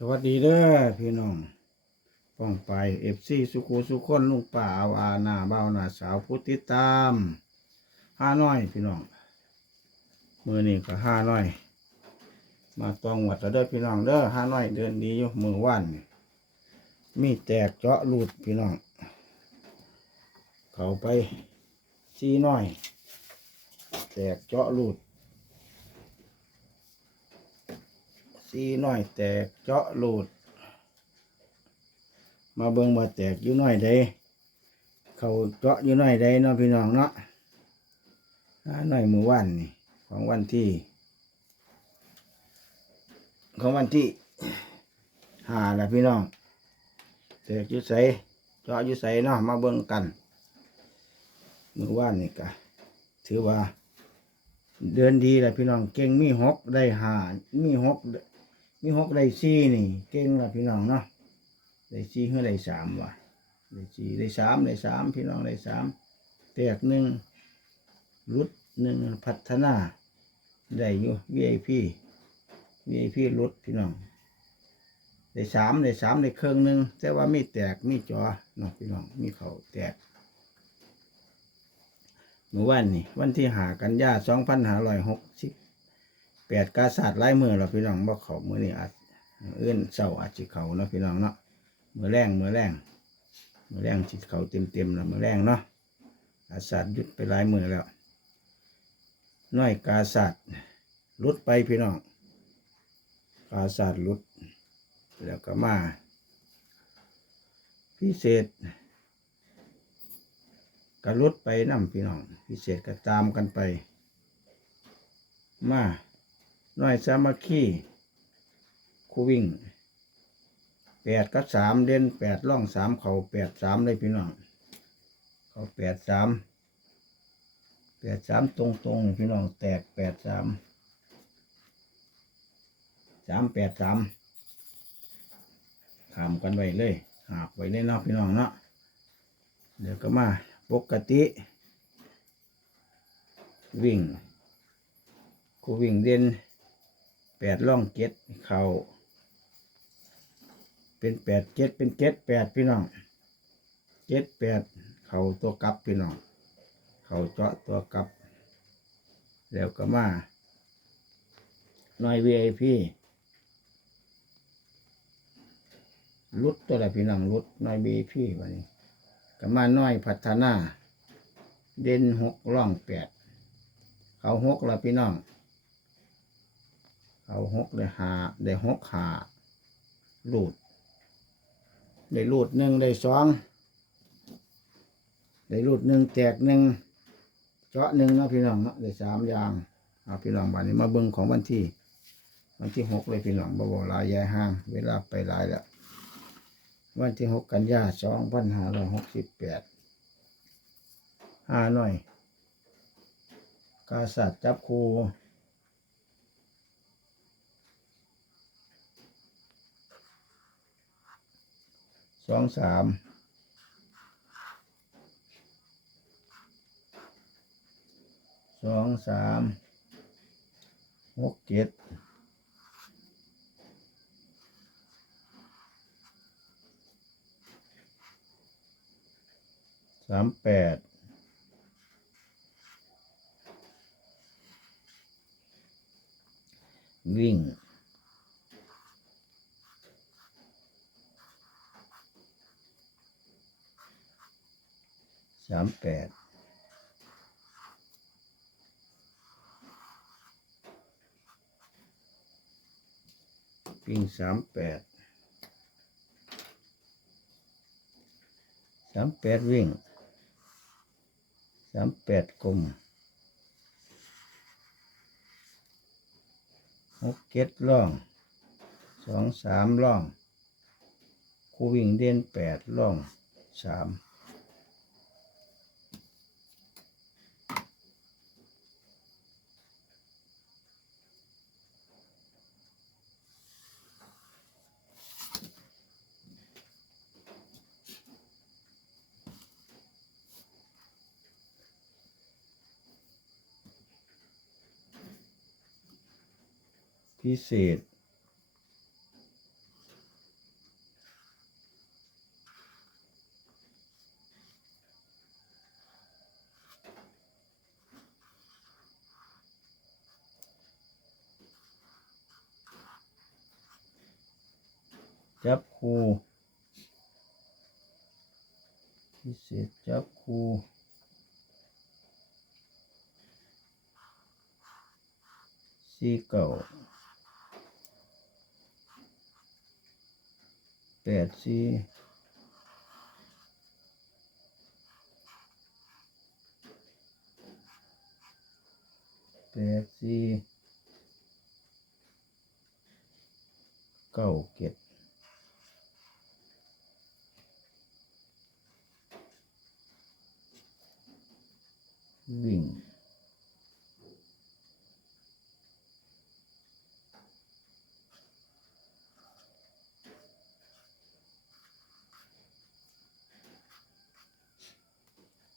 สวัสดีเด้อพี่น้องป้องไปเอฟซีสุขุสุขคนลุงป่าเอาอาหน้าเบ้าหน้าสาวผู้ติดตามห้าน้อยพี่น้องมือนี่ก็ห้าน้อย มาตองวัดเด้อพี่น้องเด้อห้าน้อยเดินดีอยู่มือว่านิ่มีแตกเจาะหลุดพี่น้อง เขาไปซีน้อย แตกเจาะหลุด สีน้อยแตกเจาะหลุดมาเบิ่งว่าแตกอยู่น้อยใดเขาเจาะอยู่น้อยใดเนาะพี่น้องเนาะหน้อยมือวันนี่ของวันที่ ของวันที่หาละพี่น้องแตกอยู่ใสเจาะอยู่ใสเนาะมาเบิ่งกันมือว่านนี่กะถือว่าเดินดีแหละพี่น้องเก่งมีหกได้หามีหก มีหกได้สี่นี่ เก่งละพี่น้องเนาะได้สี่เพื่อได้สามว่ะได้สี่ได้สามได้สามพี่น้องได้สามแตกหนึ่งรุดหนึ่งพัฒนาได้อยู่ VIP VIP รุดพี่น้องได้สามได้สามได้เครื่องหนึ่งแต่ว่ามีแตกมีจอเนาะพี่น้องมีเขาแตกเมื่อวันนี่วันที่หากันยาสองพันห้าร้อยหกสิบ แปดกาศาสตร์ไล่มือเราพี่น้องบ่เขามือนี่อาจเอื้อนเศร้าอาจจิเขาเนาะพี่น้องเนาะมือแรงมือแรงมือแรงจิตเขาเต็มเต็มแล้วมือแรงเนาะกาศาสตร์หยุดไปหลายมือแล้วน้อยกาศาสตร์ลุดไปพี่น้องกาศาสตร์ลุดแล้วก็มาพิเศษก็ลดไปนำพี่น้องพิเศษก็ตามกันไป มา น้อยสามัคคีคู่วิ่งแปดกับสามเด่นแปดล่องสามเขาแปดสามเลยพี่น้องเขาแปดสามแปดสามตรงตรงพี่น้องแตกแปดสามสามแปดสามขามกันไว้เลยหาบไว้ในเนอกพี่น้องเนาะเดี๋ยวก็มาปกติ วิ่งกูวิ่งเด่น แปดล่องเจ็ดเขาเป็นแปดเจ็ดเป็นเจ็ดแปดพี่น้องเจ็ดแปดเขาตัวกลับพี่น้องเขาเจาะตัวกลับ แล้วก็มาหน่อย VIP ลุดตัวละพี่น้องลุดหน่อย VIP วันนี้ก็มาน้อยพัฒนา เด่นหกร่องแปดเขาหกละพี่น้อง เขาหกได้หาได้หกหาลูดได้ลูดหนึ่งได้สองได้ลูดหนึ่งแตกหนึ่งเจาะหนึ่งนะพี่น้องเนาะได้สามอย่างเอาพี่น้องบัดนี้มาเบิ่งของวันที่ วันที่หกเลยพี่น้องบ่บ่ลายยายห้าง เวลาไปหลายแล้ววันที่หกกันยาสองพันห้าร้อยหกสิบแปดห้าหน่อย กาสัตจับคู สองสามสองสามหกเจ็ดสามแปดวิ่ง สามแปดวิ่งสามแปดสามแปดวิ่งสามแปดกลมหกเจ็ดล่องสองสามล่องคูวิ่งเด่นแปดล่องสาม พิเศษ จับคูพิเศษจับคูสีเก่า แปดสี่แปดสี่เก้าเจ็ดวิ่ง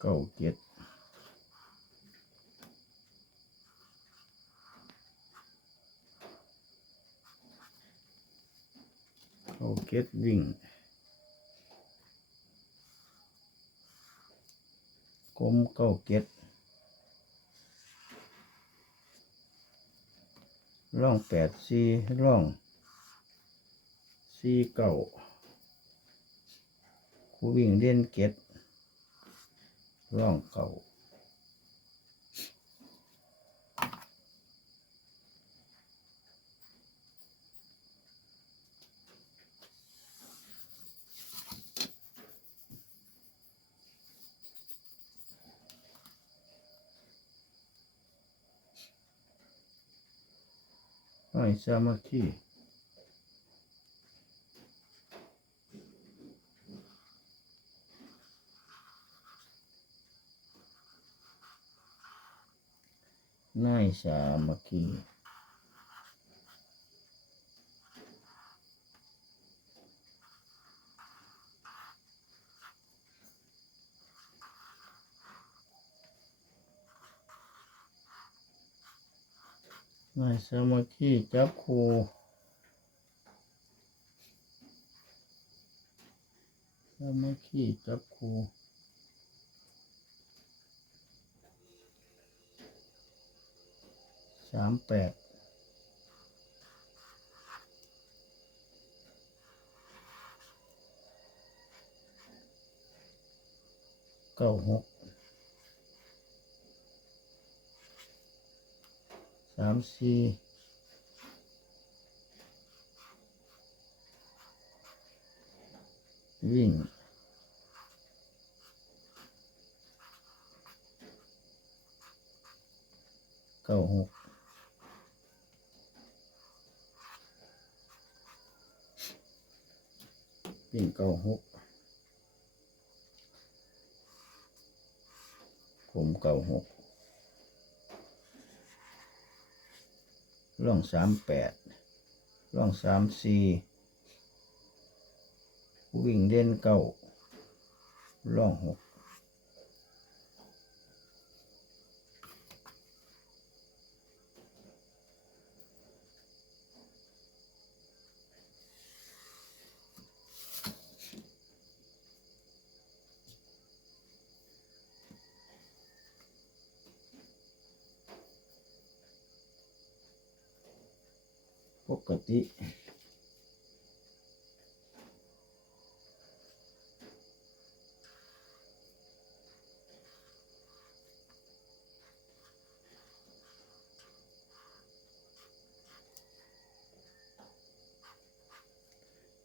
เก้าเจ็ดเก้าเจ็ดวิ่งกลมเก้าเจ็ดร่องแปดสี่ร่องสี่เก้าคูวิ่งเล่นเก็ด ร่องเก่าให้สามัคคี นายสามัคคีนายสามัคคีจับคูสามัคคีจับคู สามแปดเก้าหกสามสี่วิ่งเก้าหก วิ่งเก้าหกผมเก้าหกร่องสามแปดร่องสามสี่วิ่งเด่นเก้าร่องหก ปกติ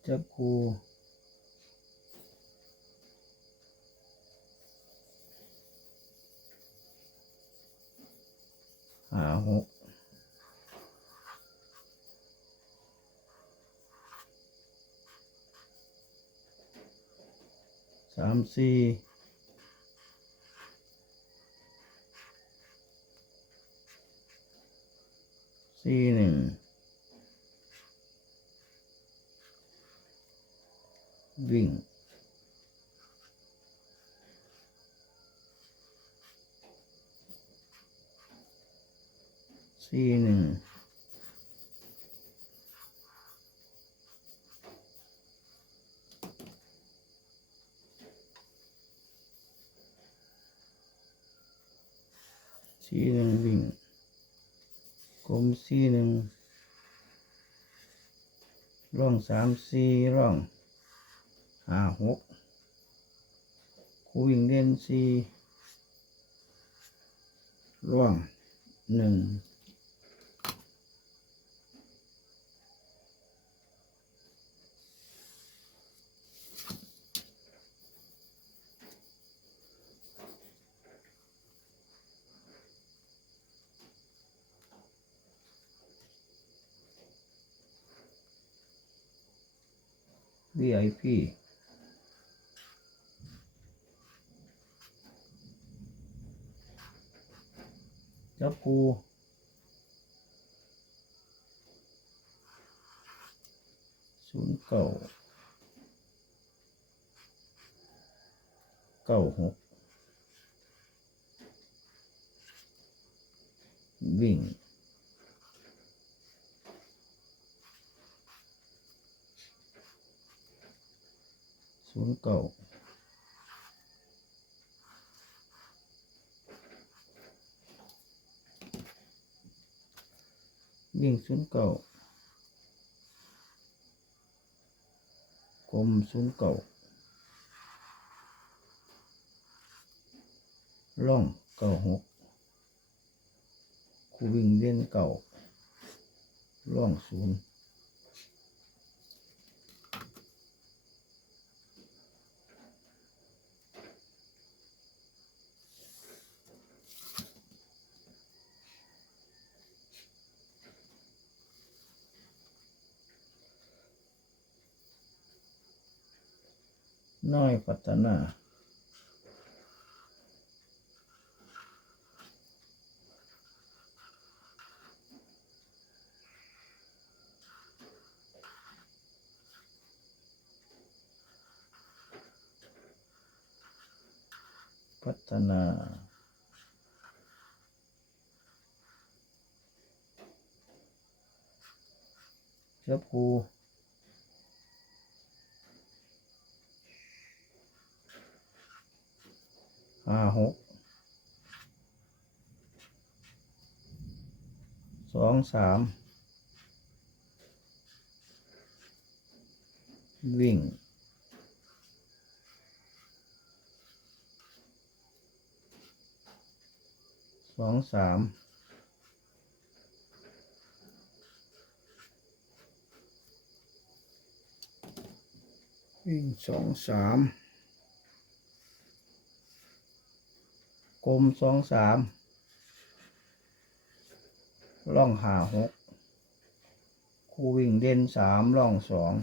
จับครูหาหก สามสี่สี่หนึ่งวิ่งสี่หนึ่ง สี่หนึ่งวิ่งกลมสี่หนึ่งร่องสามสี่ร่องห้าหกคูวิ่งเด่นสี่ร่องหนึ่ง VIP จับกูศูนย์เก้าเก้าหกวิ่งศูนย์เก้าวิ่ง น้อยพัฒนาพัฒนาเจ้าค ห้าหกสองสามวิ่งสองสามวิ่งสองสาม กลมสองสามล่องหาหกคูวิ่งเด่นสามล่องสอง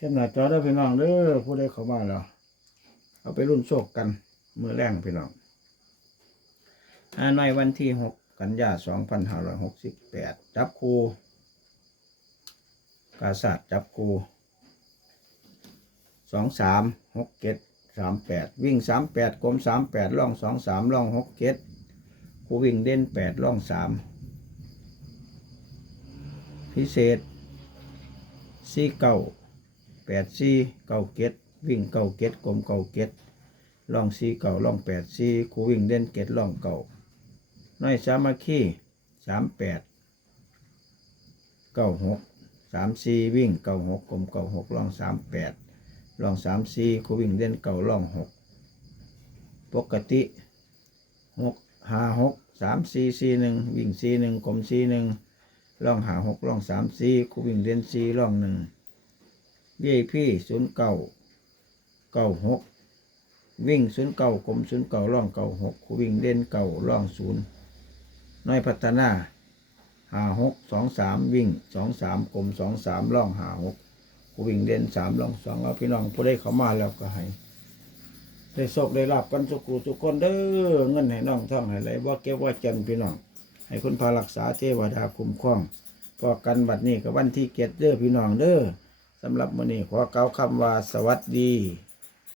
แค่หน้าจอได้พี่น้องเด้อผู้ใดเข้ามาแล้ว เอาไปรุ่นโชคกัน มือแรงพี่น้องฮานอยวันที่หกกันยาสองพันห้าร้อยหกสิบแปดจับครูกาศาสตร์จับครูสองสามหกเจ็ดสามแปดวิ่งสามแปดกลมสามแปดล่องสองสามล่องหกเจ็ดครูวิ่งเด่นแปดล่องสามพิเศษสี่เก้า แปดสี่เก้าเกตวิ่งเก้าเกตกลมเก้าเกตล่องสี่เก้าล่องแปดสี่คูวิ่งเด่นเกตล่องเก้าน้อยสามัคคีสามแปดเก้าหกสามสี่วิ่งเก้าหกกลมเก้าหกล่องสามแปดล่องสามสี่คูวิ่งเด่นเก้าล่องหกปกติหกห้าหกสามสี่สี่หนึ่งวิ่งสี่หนึ่งกลมสี่หนึ่งล่องหาหกล่องสามสี่คูวิ่งเด่นสี่ล่องหนึ่ง เย่พี่ศูนย์เก้าเก้าหกวิ่งศูนย์เก้ากลมศูนย์เก้าล่องเก้าหกวิ่งเด่นเก้าล่องศูนย์น้อยพัฒนาหาหกสองสามวิ่งสองสามกลมสองสามล่องหาหกวิ่งเด่นสามล่องสองเอาพี่น้องผู้ได้เข้ามาแล้วก็ให้ได้โชคได้ลาบกันสุกูสุกคนเด้อเงินให้น้องท่องให้ไหลว่าเก็บว่าจันพี่น้อง ให้คุณพารักษาเทวดาคุ้มครองพอกันบัดนี้กับวันที่เกตเด้อพี่น้องเด้อ สำหรับมื้อนี้ขอกล่าวคำว่าสวัสดี